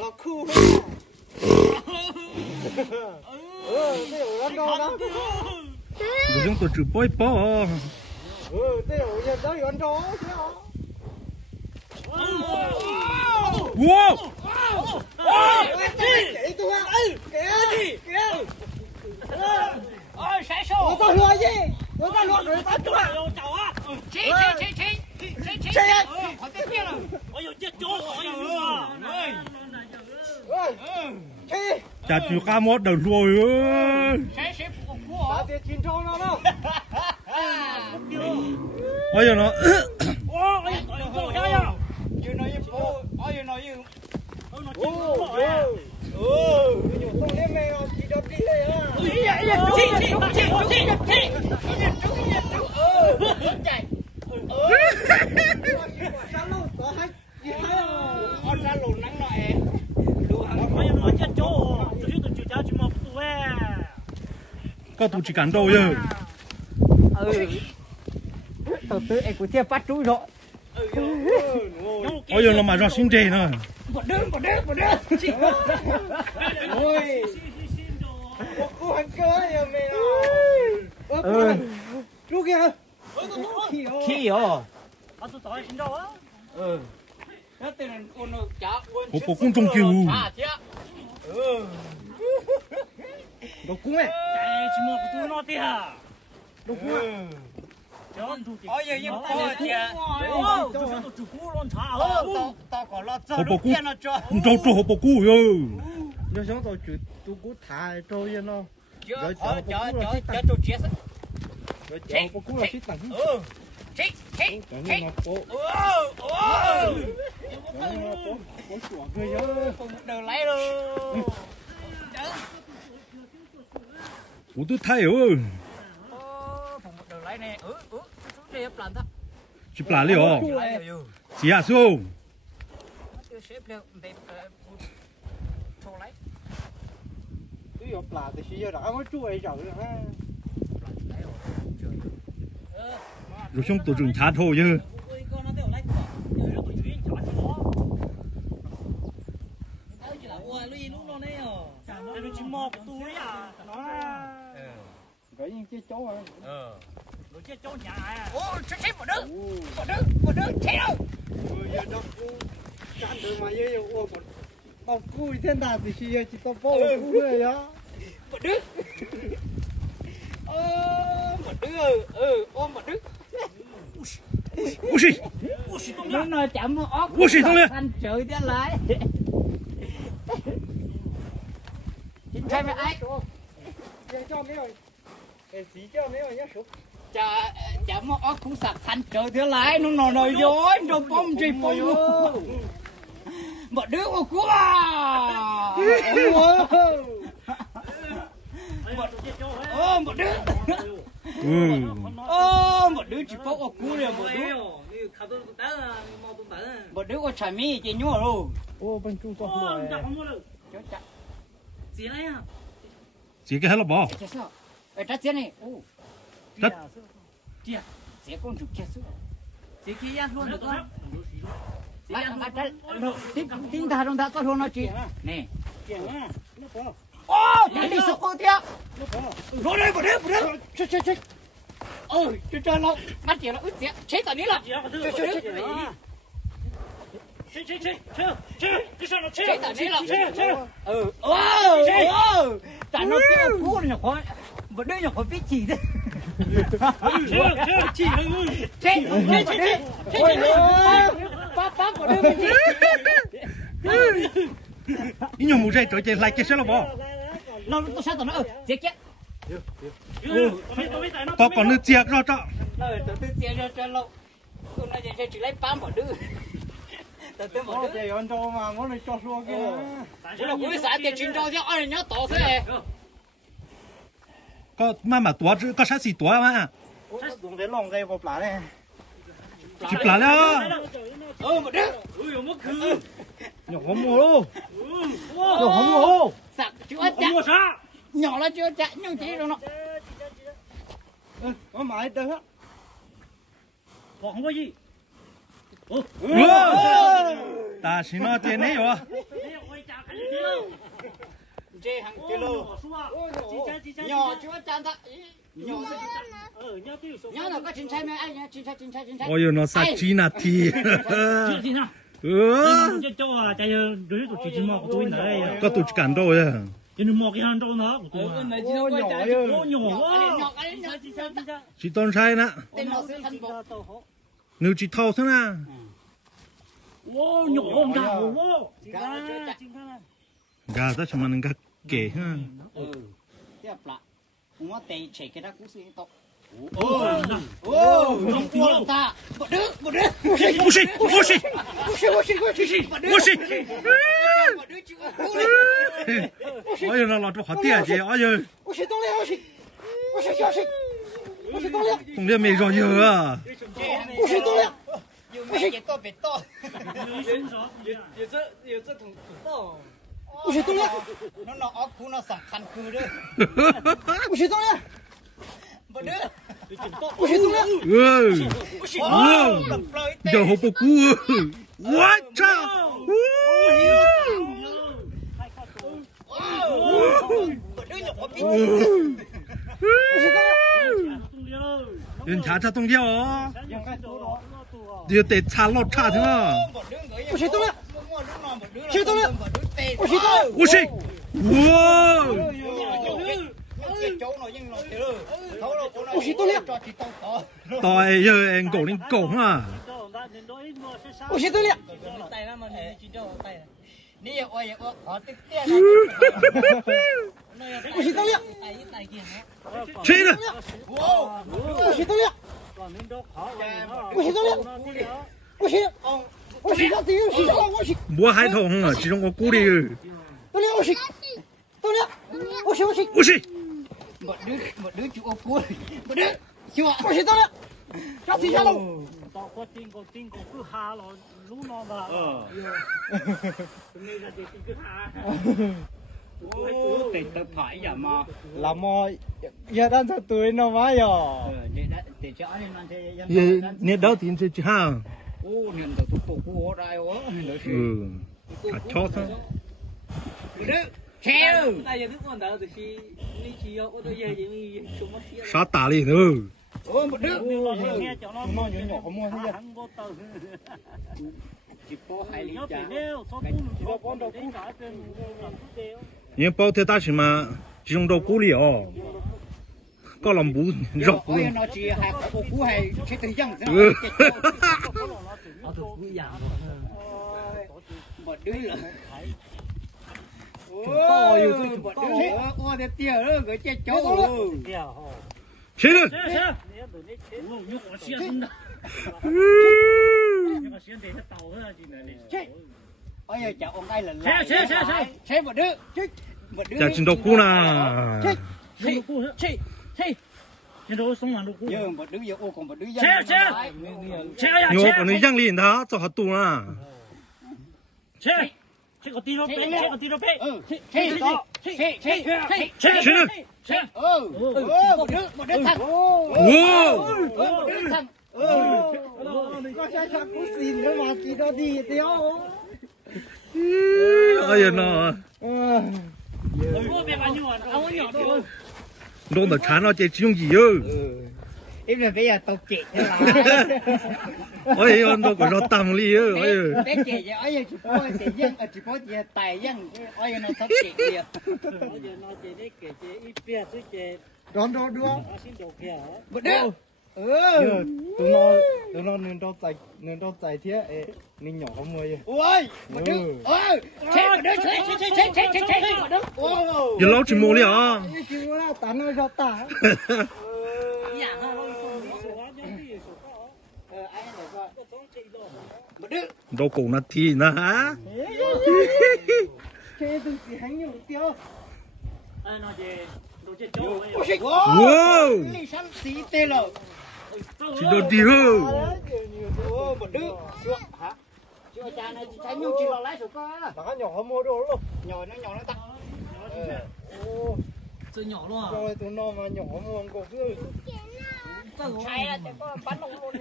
là khu thế ở ăn đâu đó rồi chúng tôi chụp bói bó thế ở nhà đó ăn đâu chứ wow cái tôi kìa ơi sai số tôi lừa gì tôi lừa rồi tao chua chào á chị khỏi biết biết rồi ôi giờ chết chó khỏi rồi chả chịu cá mót đầu rồi sẽ phụ của ta tiền chín trâu nó đâu ôi giờ nó ôi ôi trời ơi you know you oh you know you nó chết rồi không đem mày chỉ đập đi đây à ra lùn nắng lại đủ hàng mấy nó chết chỗ tôi tôi chịu cháu chỉ một tuổi có tụi chỉ cắn đâu giờ đầu tư em của chia bắt chú rồi ôi giờ nó mà ra xin chê nữa một đứa ôi cô ăn cơm nhà mày nào chú kia khi rồi tôi tỏi xin đâu á nó tên ôn chả ôn bộ cũng trong kiều đồ cung ấy chạy chỉ một tôi nó tia đồ cung à ôi giờ em coi kìa tôi sẽ tổ chức cú lon thả tao còn lo cho bộ cũng trâu hộp bộ cũ rồi nó sống tôi chịu tôi cú thả trâu cho nó cho tôi chết rồi cháu bộ cú là xích tặng chết chẳng như nó bộ bộ chuột người nhớ không được lấy đâu ủa tôi thấy rồi không được lấy nè chú đi ấp lần đó chụp lại đi hả chị à xuống xếp lên để thô lấy tôi gặp là thì giờ đã mới chui rồi ha rồi chúng tôi dùng thả thôi chứ cái gì chơi chó à nó chơi chó nhà à ô chết một đứa chết đâu giờ nó cú chán được mà giờ ô một tao cú thế nào thì giờ chỉ tao bỏ cú rồi á một đứa ôm một đứa ủa gì nó chậm óc ủa gì thôi nè anh trời thế lại chính thay với ai cho mấy rồi xí cho mấy rồi nhá số chả mà óc cũng sạc thành trời thế lại nó nổi dối nó bông gì bông một đứa của cú à một đứa một đứa chỉ có cú này một đứa có chả mi chỉ nhua rồi ô bên trung to rồi gì này à chị cái hết là bỏ chết sao ở trái trên này ô đất tia sẽ con chụp chết sao chị kia ăn luôn được không tính thà trong ta có luôn nó chị nè ô chạy đi sao cô tia rồi đây một đứa chết trời lâu mắt chị nó ướt chết chết tại ní là chết tại ní là tại nó cái cú này khó một đứa nhỏ khó biết chỉ thế chỉ chết bác một đứa chỉ ý nhung một giây trời chạy lại cái xe là bỏ nó sao tao nó chết chết tao còn nước chiếc rồi đó tao chết cho lâu con này chỉ lấy bám một đứa tao một đứa để ăn cho mà nó lại cho xua kia chứ là cuối xã tiền chuyên cho chứ ai nhớ tổ thế có mà tua chứ có sát gì tua mà dùng để lòng dây một lá này chụp lại đó một đứa nhỏ không mua đâu nhỏ không mua sạc chưa chặt nhỏ là chưa chặt nhưng chỉ đâu nó mãi được á không có gì ta xin nó tiền đấy rồi Chê hàng kilo. Nhỏ chúa chan ta. Nhỏ là có chín chai mấy anh nhá, chín chai. Ôi nó sát chi nà thì. cho chạy đối tụi chị mò của tôi này Có tụi cản đâu à. chị đừng mò cái hàng đâu nó của tôi nhỏ Chỉ tôn sai nè. Tên nó sẽ thành bộ. Nếu chỉ thâu thế nè. ô nhỏ không đào ô Gà ta chỉ mà nên gà kể ha. Tiếp lại. Ngó tê chạy cái đó cũng sẽ tóc. không Ủa ta. Một đứa. Ôi xì. Một đứa chịu. Ôi nó lọt vào tiền chứ. Ôi giời. Không biết mày rồi giờ à. Dù mẹ chỉ có biệt to. Nó ốc khu nó sẵn khăn khư đó. Một đứa. Giờ hộp bọc cua. What? Chao. Một đứa nhỏ biết. Nhân trả cho tông điêu. Điều tệ trả lọt trả thế nào. Ôi xì. Ôi xì. Wow. Tôi giờ em cổ lên cổ à. Nè ôi khó tức tiếc. Chết rồi. Mua hai thùng không à, chỉ trong có cú đi. Ôi xì. Một đứa chịu ốc cua. Một đứa chịu ạ. tao có tin cứ hà rồi lú nó mà nên là cứ hà Để tập phải giờ mà. Là mò giờ đang cho tuổi nó má giờ. Để cho anh ăn thế. Nè đâu thì chỉ ha. Ô nên tao tụt cua đây quá. À cho thôi. Treo. Sao tả đi nữa. Ô một đứa. nghe cho nó Nó nhỏ có mua thế giờ. Chỉ có hai lít nó trà. Nhưng bao thế ta chỉ mà chỉ trong đầu cú li à. Có làm bún rau cú. Ôi nó chỉ hai cua cú hay chết từ dân thế. Một đứa là ô thế tiêu đó người chết chó. chết rồi. Ôi giờ chào ông đây là Xe một đứa. Chả chỉ đầu cú nè. Trên đó sống là đâu Giờ một đứa giờ ô còn một đứa dân. Nhiều còn đi giang liền đó, cho họ tu nè. Xe có tí đó bé Chết rồi. Một đứa thằng. Wow. Một đứa thằng. Có cha cú xin nó mà chỉ đó đi tiêu. Ôi giời nó. Nó đã chán nó chỉ dùng gì ơ. Em là bây giờ tao chết thế là. Ôi nó còn nó tầm li ơ. Bé chết giờ ôi chỉ có tiền dân chỉ có tiền tài dân ôi nó sắp chết liền. Đón Một đứa. tụi nó nên đó chạy thế nên nhỏ có mua vậy. Ôi một đứa. Ôi chết một đứa chết một đứa. Giờ lâu chỉ mua li à. Chỉ mua là tán nó cho tả. Một đứa. Đâu cũng là thì nè hả. Chơi từ chỉ hành nhiều tiêu. Wow. Đi sắm xí tê lờ. Chỉ đồ đi ơ. Một đứa. Chưa hả? Chưa cha này cha nhung chỉ là lái số co. Nó nhỏ có mua đồ luôn. Nhỏ nó tắt. chơi nhỏ luôn à Rồi tụi nó mà nhỏ mua cổ cứ. Chạy là sẽ có bắn ông luôn.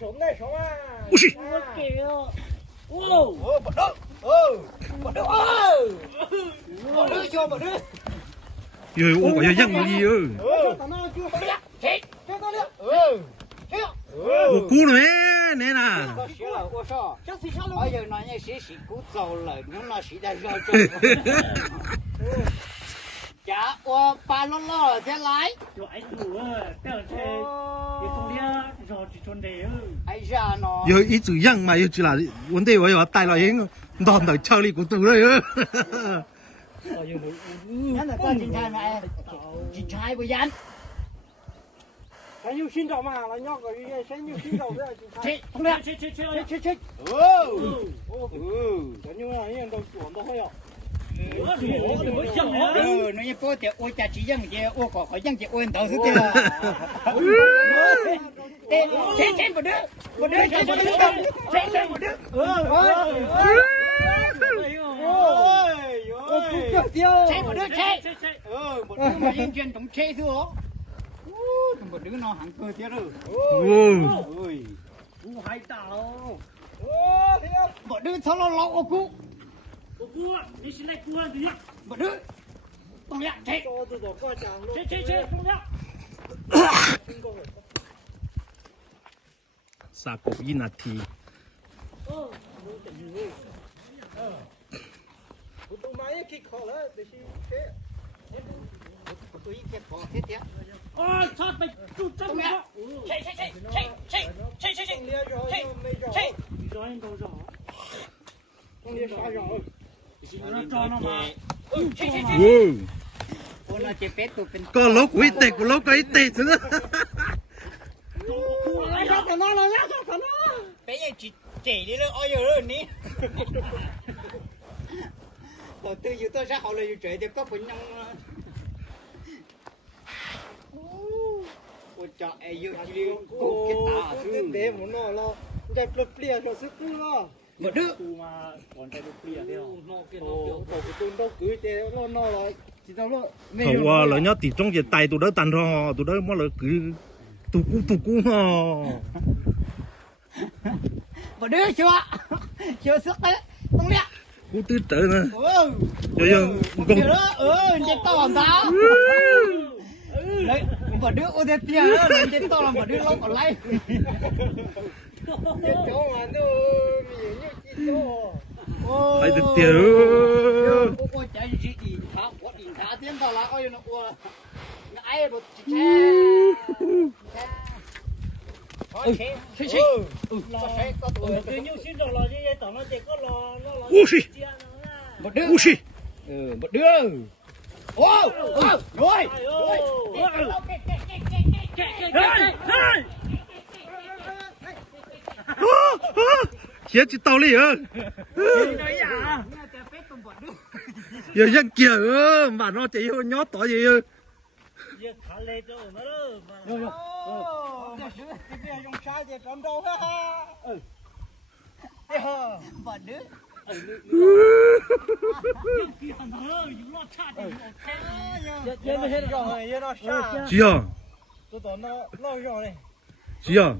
Sống đây sống à. Ui xì. kìa Một đứa. Một đứa. vô mà đứa rồi ô có dân đi ơi tao nói chưa chị chưa tao liếc ô cú nữa nè nè có xí là ô sao chắc gì sao luôn bây giờ nói như xí cú giàu lời nó là xí đã giàu cho chả ô ba lo thế lái cho anh đủ tao thế thì không biết rồi chỉ trốn đấy ai ra nó giờ ít chữ dân mà giờ chỉ là vấn đề vậy mà tay là những đòn đời chơi đi của tụi đấy ơ nhớ là con chính trai này chính trai của dân cái nhiều xin đầu mà là nhau cái sẽ nhiều xin đầu đấy chị không biết chết cái như là hiện đâu chuẩn đâu hay à nó như cô tiểu ôi cha chỉ dân chị ô có khỏi dân chị ôi đầu thứ tiền là chết một đứa chết một đứa chết một đứa mà dân chuyên cũng chết thôi một đứa nó hẳn cơ tiếc rồi hai tao một đứa sao nó lâu ô cú cua đi xin lại cua gì một đứa con nhạc chết chết không nhá sa cổ yên là thì tụi mày kích khó đấy để xin thế tôi cái khó thế tiếc sát mày chú chân con nhạc chết rồi anh đâu rồi không đi sao rồi nó cho nó mà con nó chỉ biết tụi bên có lỗ quỷ tệ của lỗ cái tệ nữa ai ra tao nói là nhá tao nói bây giờ chỉ đi rồi ôi rồi ní đầu tư dù tôi sẽ hậu là dù chạy thì có bệnh nhân ôi trời ơi dù chỉ cố cái tà thứ để một nó là cái plug lia cho sức lo một đứa cua mà còn cái đục bia đấy cái tụi đâu cứ thế nó là chỉ tao lo hầu là nhớ thì trong cái tay tụi đó tan ho tụi đó mới là cứ tụi cú ho một đứa chưa sức đấy không biết cú tư trở nữa cho dân con chết to làm sao đấy một đứa ô thế tiền đó chết to làm một đứa lâu còn lay cháu mà nó mình như chi to phải được tiền ôi chạy gì in thả tiền tao là ôi nó ai một xe cái nhiêu xin rồi là gì tao nó chỉ có lo một đứa cú xì một đứa rồi chết chỉ tao đi ơ giờ dân kia ơ mà nó chỉ nhót tỏi gì ơ dùng sai thì trộm đâu ha một đứa chị à tôi tưởng nó rồi này chị à